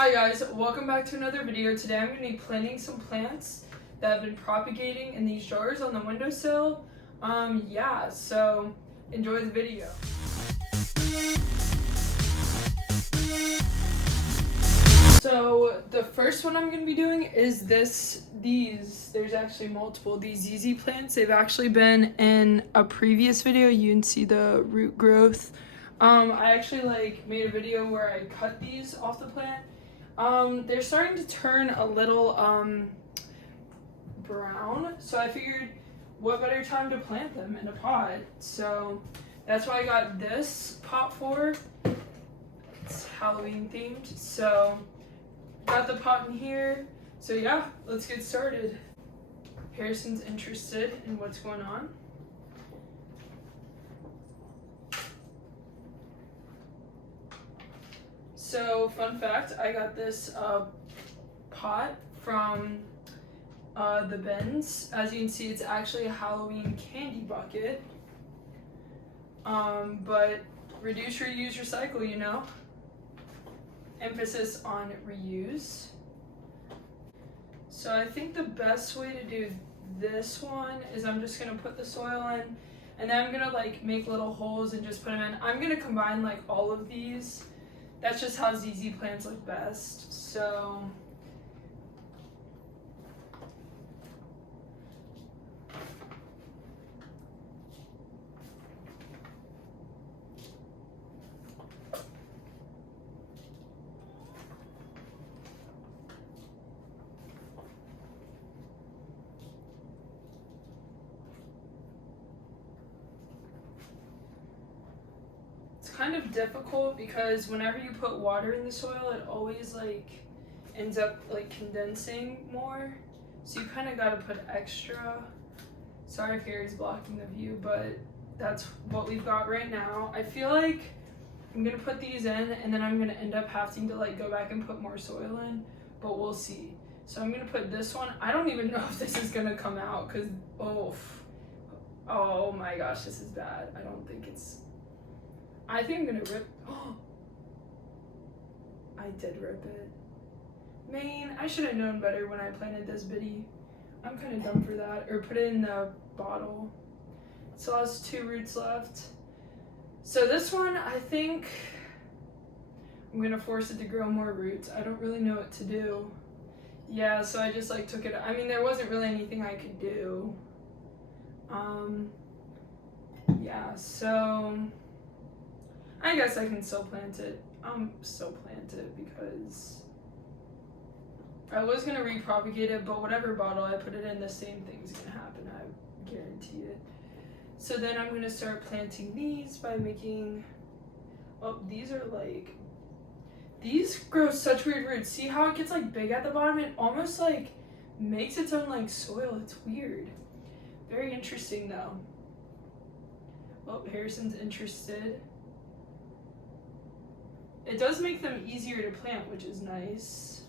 Hi guys, welcome back to another video. Today I'm going to be planting some plants that have been propagating in these jars on the windowsill. So enjoy the video. So the first one I'm going to be doing is these. There's actually multiple. These ZZ plants, they've actually been in a previous video. You can see the root growth. I actually made a video where I cut these off the plant. They're starting to turn a little brown, so I figured what better time to plant them in a pot. So that's what I got this pot for. It's Halloween themed, so got the pot in here. So yeah, let's get started. Harrison's interested in what's going on. So, fun fact, I got this pot from the bins. As you can see, it's actually a Halloween candy bucket. But reduce, reuse, recycle, you know? Emphasis on reuse. So I think the best way to do this one is I'm just gonna put the soil in, and then I'm gonna make little holes and just put them in. I'm gonna combine all of these. That's just how ZZ plants look best. So kind of difficult because whenever you put water in the soil, it always ends up condensing more, so you kind of got to put extra. Sorry if Gary's blocking the view, but that's what we've got right now. I feel like I'm gonna put these in and then I'm gonna end up having to go back and put more soil in, but we'll see. So I'm gonna put this one. I don't even know if this is gonna come out because oh my gosh, this is bad. I think I'm gonna rip. Oh, I did rip it. Man, I should have known better when I planted this biddy. I'm kind of dumb for that. Or put it in the bottle. It still has 2 roots left. So this one, I think I'm gonna force it to grow more roots. I don't really know what to do. Yeah, so I just took it. I mean, there wasn't really anything I could do. Yeah, so I guess I can still plant it. Still plant it because I was gonna repropagate it, but whatever bottle I put it in, the same thing's gonna happen. I guarantee it. So then I'm gonna start planting these by making. Oh, these are these grow such weird roots. See how it gets big at the bottom? It almost makes its own soil. It's weird. Very interesting though. Oh, Harrison's interested. It does make them easier to plant, which is nice.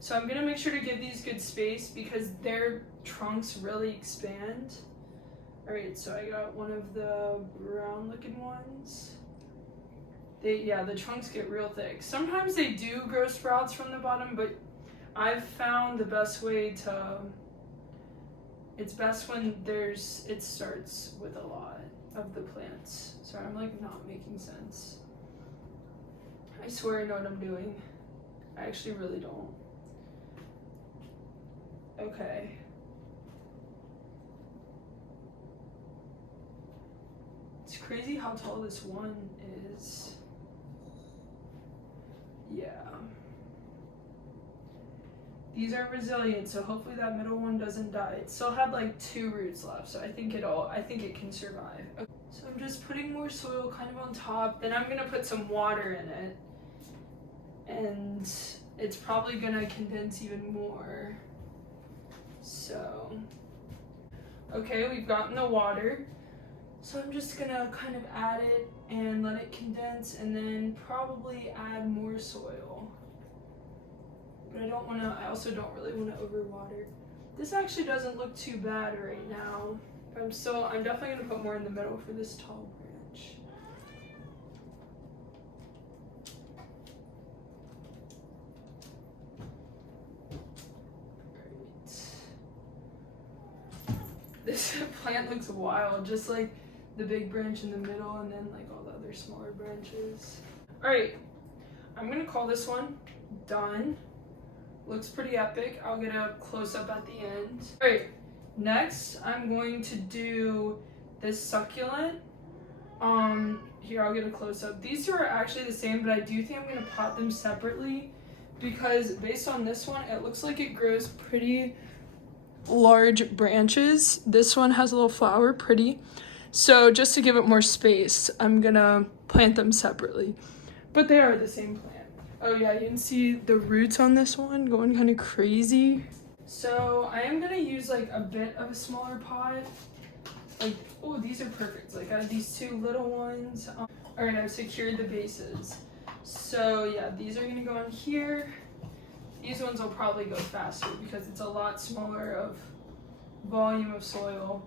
So I'm gonna make sure to give these good space because their trunks really expand. All right, so I got one of the brown looking ones. The trunks get real thick. Sometimes they do grow sprouts from the bottom, but I've found the best way to, it's best when it starts with a lot of the plants. Sorry, I'm not making sense. I swear I know what I'm doing. I actually really don't. Okay. It's crazy how tall this one is. Yeah. These are resilient, so hopefully that middle one doesn't die. It still had 2 roots left, so I think it can survive. Okay. So I'm just putting more soil kind of on top. Then I'm gonna put some water in it. And it's probably gonna condense even more. So, okay, we've gotten the water. So I'm just gonna kind of add it and let it condense and then probably add more soil. But I also don't really wanna overwater. This actually doesn't look too bad right now. But I'm definitely gonna put more in the middle for this tall branch. This plant looks wild, just like the big branch in the middle and then like all the other smaller branches. All right, I'm gonna call this one done. Looks pretty epic. I'll get a close up at the end. All right, next I'm going to do this succulent. Here, I'll get a close up. These two are actually the same, but I do think I'm gonna pot them separately because based on this one, it looks like it grows pretty large branches. This one has a little flower, pretty. So just to give it more space, I'm gonna plant them separately, but they are the same plant. Oh yeah, you can see the roots on this one going kind of crazy. So I am gonna use like a bit of a smaller pot. Like, oh, these are perfect. Like I have these two little ones. All right, I've secured the bases. So yeah, these are gonna go in here. These ones will probably go faster because it's a lot smaller of volume of soil.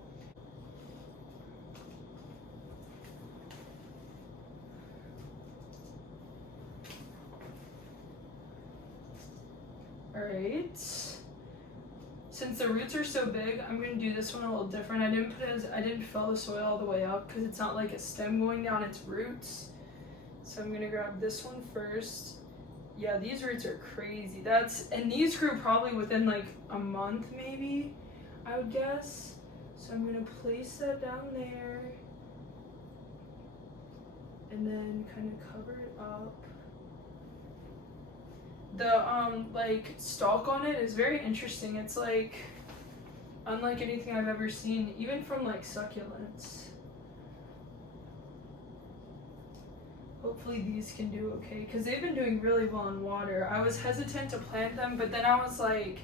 All right. Since the roots are so big, I'm gonna do this one a little different. I didn't fill the soil all the way up because it's not like a stem going down its roots. So I'm gonna grab this one first. Yeah, these roots are crazy. And these grew probably within like a month maybe, I would guess. So I'm gonna place that down there and then kind of cover it up. The like stalk on it is very interesting. It's like unlike anything I've ever seen, even from like succulents. Hopefully these can do okay because they've been doing really well in water. I was hesitant to plant them, but then I was like,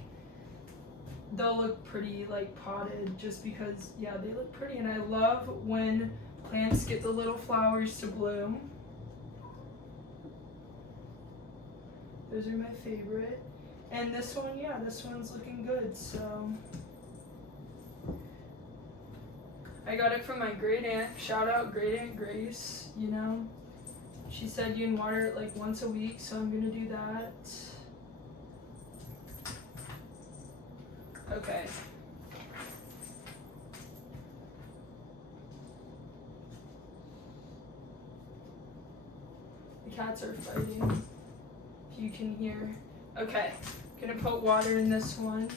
they'll look pretty like potted just because, yeah, they look pretty. And I love when plants get the little flowers to bloom. Those are my favorite. And this one, yeah, this one's looking good. So I got it from my great aunt. Shout out Great Aunt Grace, you know. She said you can water it like once a week, so I'm gonna do that. Okay. The cats are fighting, if you can hear. Okay, gonna put water in this one.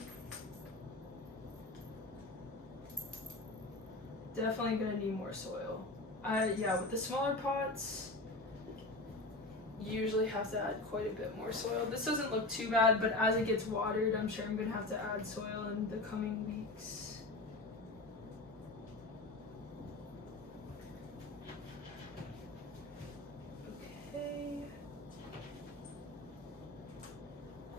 Definitely gonna need more soil. Yeah, with the smaller pots, you usually have to add quite a bit more soil. This doesn't look too bad, but as it gets watered, I'm sure I'm gonna have to add soil in the coming weeks. Okay.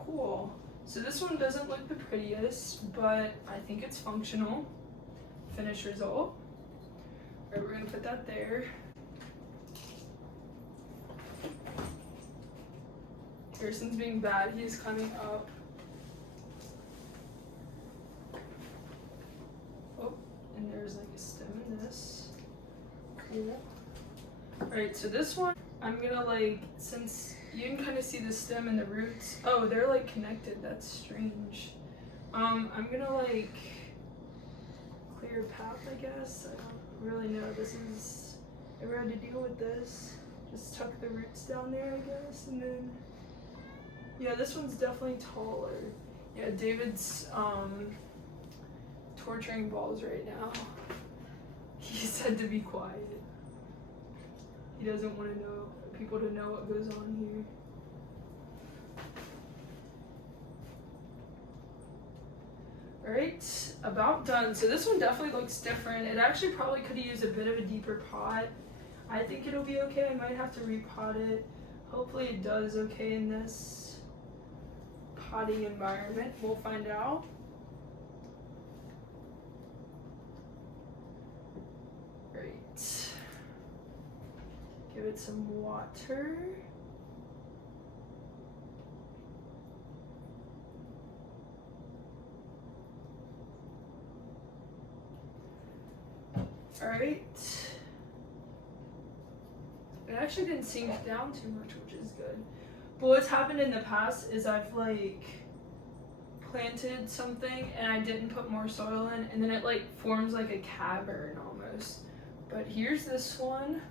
Cool. So this one doesn't look the prettiest, but I think it's functional. Finished result. All right, we're gonna put that there. Harrison's being bad, he's coming up. Oh, and there's like a stem in this. Cool. Alright, so this one, I'm gonna like, since you can kind of see the stem and the roots. Oh, they're like connected, that's strange. I'm gonna like clear a path, I guess. I don't really know, this is, ever had to deal with this. Just tuck the roots down there, I guess, and then yeah, this one's definitely taller. Yeah, David's torturing balls right now. He said to be quiet. He doesn't want people to know what goes on here. Alright, about done. So this one definitely looks different. It actually probably could have used a bit of a deeper pot. I think it'll be okay. I might have to repot it. Hopefully it does okay in this potting environment. We'll find out. Great. Give it some water. All right. It actually didn't sink down too much, which is good. But what's happened in the past is I've like planted something and I didn't put more soil in, and then it like forms like a cavern almost. But here's this one,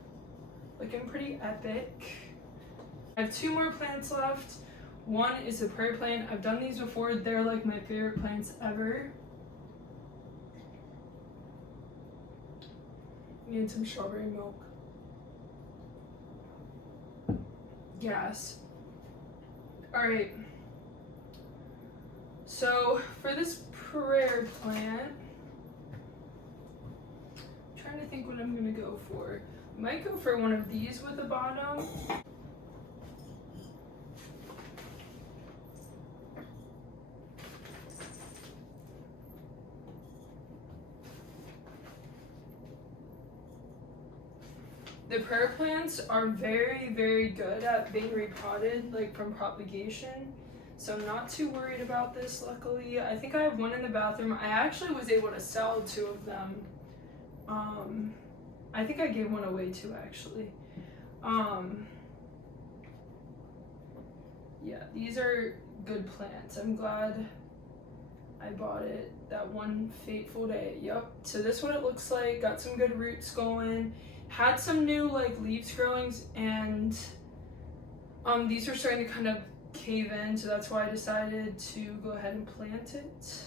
looking pretty epic. I have 2 more plants left. One is the prayer plant. I've done these before. They're like my favorite plants ever. Need some strawberry milk. Yes. All right. So for this prayer plant, I'm trying to think what I'm gonna go for. I might go for one of these with a bottom. The prayer plants are very, very good at being repotted, like from propagation. So I'm not too worried about this, luckily. I think I have one in the bathroom. I actually was able to sell 2 of them. I think I gave one away too, actually. Yeah, these are good plants. I'm glad I bought it that one fateful day. Yep. So this is what it looks like. Got some good roots going. Had some new like leaves growing, and these are starting to kind of cave in, so that's why I decided to go ahead and plant it.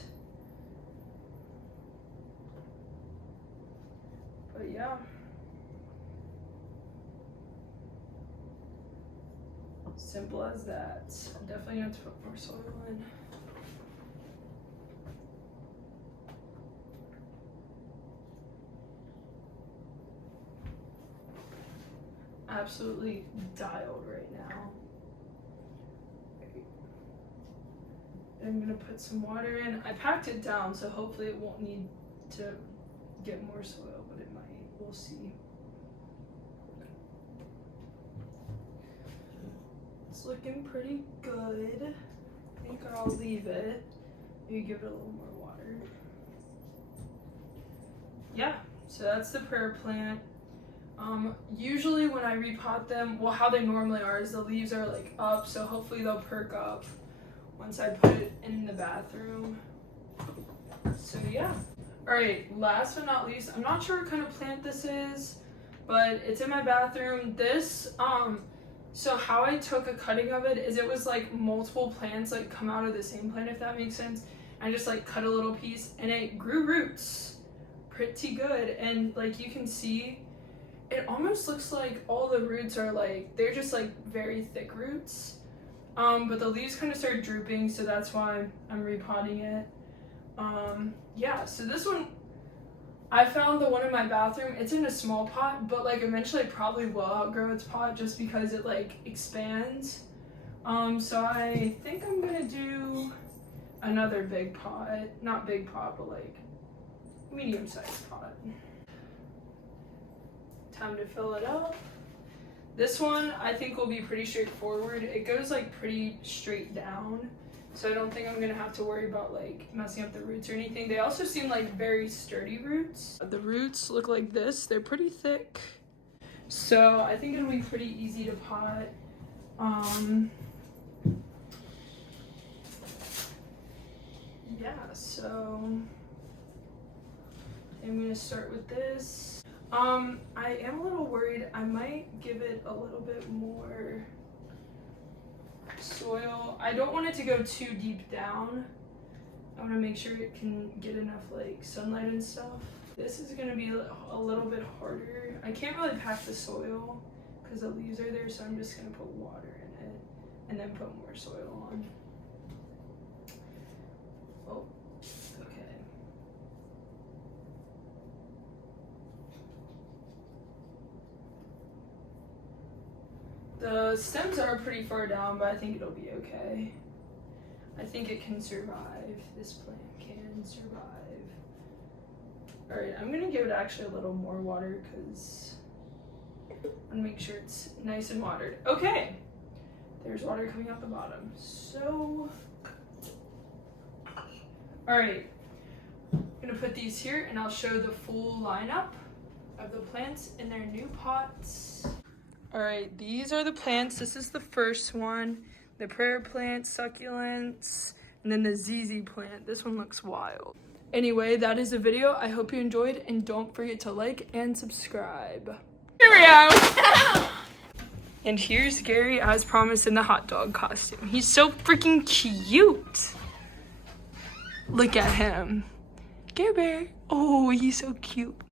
But yeah. Simple as that. I'm definitely gonna have to put more soil in. Absolutely dialed right now. I'm gonna put some water in. I packed it down, so hopefully it won't need to get more soil, but it might. We'll see. It's looking pretty good. I think I'll leave it. Maybe give it a little more water. Yeah, so that's the prayer plant. Usually when I repot them, well, how they normally are is the leaves are like up, so hopefully they'll perk up once I put it in the bathroom. So yeah. All right, last but not least, I'm not sure what kind of plant this is, but it's in my bathroom. This, so how I took a cutting of it is it was like multiple plants like come out of the same plant, if that makes sense. I just like cut a little piece and it grew roots pretty good, and like you can see, it almost looks like all the roots are like, they're just like very thick roots. But the leaves kind of started drooping, so that's why I'm repotting it. Yeah, so this one, I found the one in my bathroom. It's in a small pot, but like eventually I probably will outgrow its pot just because it like expands. So I think I'm gonna do another big pot. Not big pot, but like medium-sized pot. Time to fill it up. This one I think will be pretty straightforward. It goes like pretty straight down, so I don't think I'm gonna have to worry about like messing up the roots or anything. They also seem like very sturdy roots. The roots look like this. They're pretty thick, so I think it'll be pretty easy to pot. Yeah, so I'm gonna start with this. I am a little worried. I might give it a little bit more soil. I don't want it to go too deep down. I want to make sure it can get enough like sunlight and stuff. This is going to be a little bit harder. I can't really pack the soil because the leaves are there, so I'm just going to put water in it and then put more soil on. Oh, okay. The stems are pretty far down, but I think it'll be okay. I think it can survive. This plant can survive. All right, I'm gonna give it actually a little more water because I want to make sure it's nice and watered. Okay, there's water coming out the bottom. So, all right, I'm gonna put these here and I'll show the full lineup of the plants in their new pots. All right, these are the plants. This is the first one, the prayer plant, succulents, And then the ZZ plant. This one looks wild. Anyway, that is the video. I hope you enjoyed, and don't forget to like and subscribe. Here we go. And here's Gary as promised in the hot dog costume. He's so freaking cute. Look at him. Gary Bear. Oh, he's so cute.